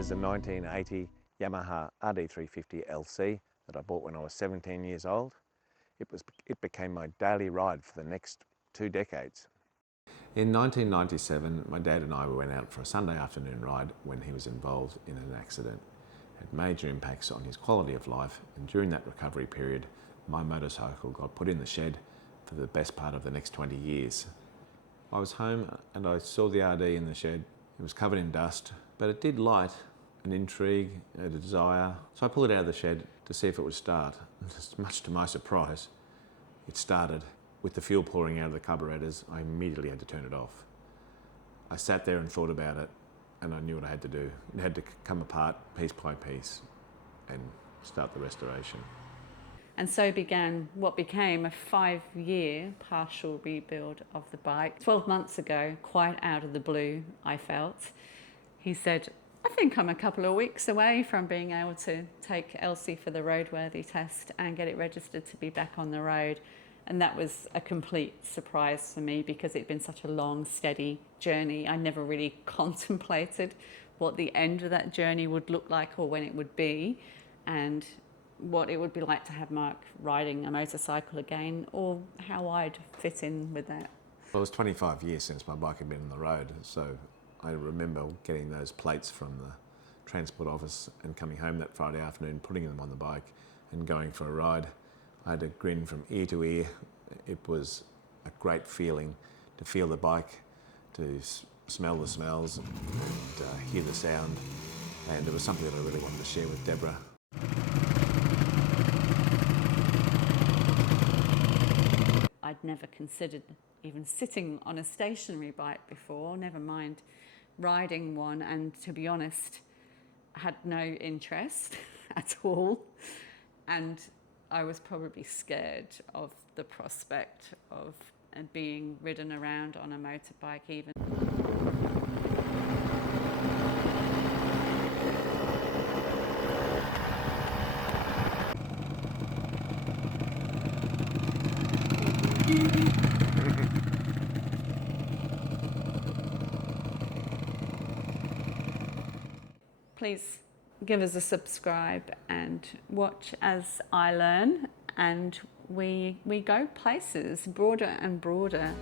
is a 1980 Yamaha RD350 Elcie that I bought when I was 17 years old. It became my daily ride for the next 2 decades. In 1997, my dad and I went out for a Sunday afternoon ride when he was involved in an accident. It had major impacts on his quality of life, and during that recovery period, my motorcycle got put in the shed for the best part of the next 20 years. I was home and I saw the RD in the shed. It was covered in dust, but it did light an intrigue, a desire. So I pulled it out of the shed to see if it would start. Much to my surprise, it started. With the fuel pouring out of the carburetors, I immediately had to turn it off. I sat there and thought about it, and I knew what I had to do. It had to come apart piece by piece and start the restoration. And so began what became a 5-year partial rebuild of the bike. 12 months ago, quite out of the blue, I felt, he said, I think I'm a couple of weeks away from being able to take Elcie for the roadworthy test and get it registered to be back on the road. And that was a complete surprise for me because it'd been such a long, steady journey. I never really contemplated what the end of that journey would look like or when it would be, and what it would be like to have Mark riding a motorcycle again, or how I'd fit in with that. Well, it was 25 years since my bike had been on the road, so I remember getting those plates from the transport office and coming home that Friday afternoon, putting them on the bike and going for a ride. I had a grin from ear to ear. It was a great feeling to feel the bike, to smell the smells and hear the sound, and it was something that I really wanted to share with Deborah. I'd never considered even sitting on a stationary bike before, never mind riding one, and to be honest, I had no interest at all, and I was probably scared of the prospect of being ridden around on a motorbike even. Please give us a subscribe and watch as I learn and we go places broader and broader.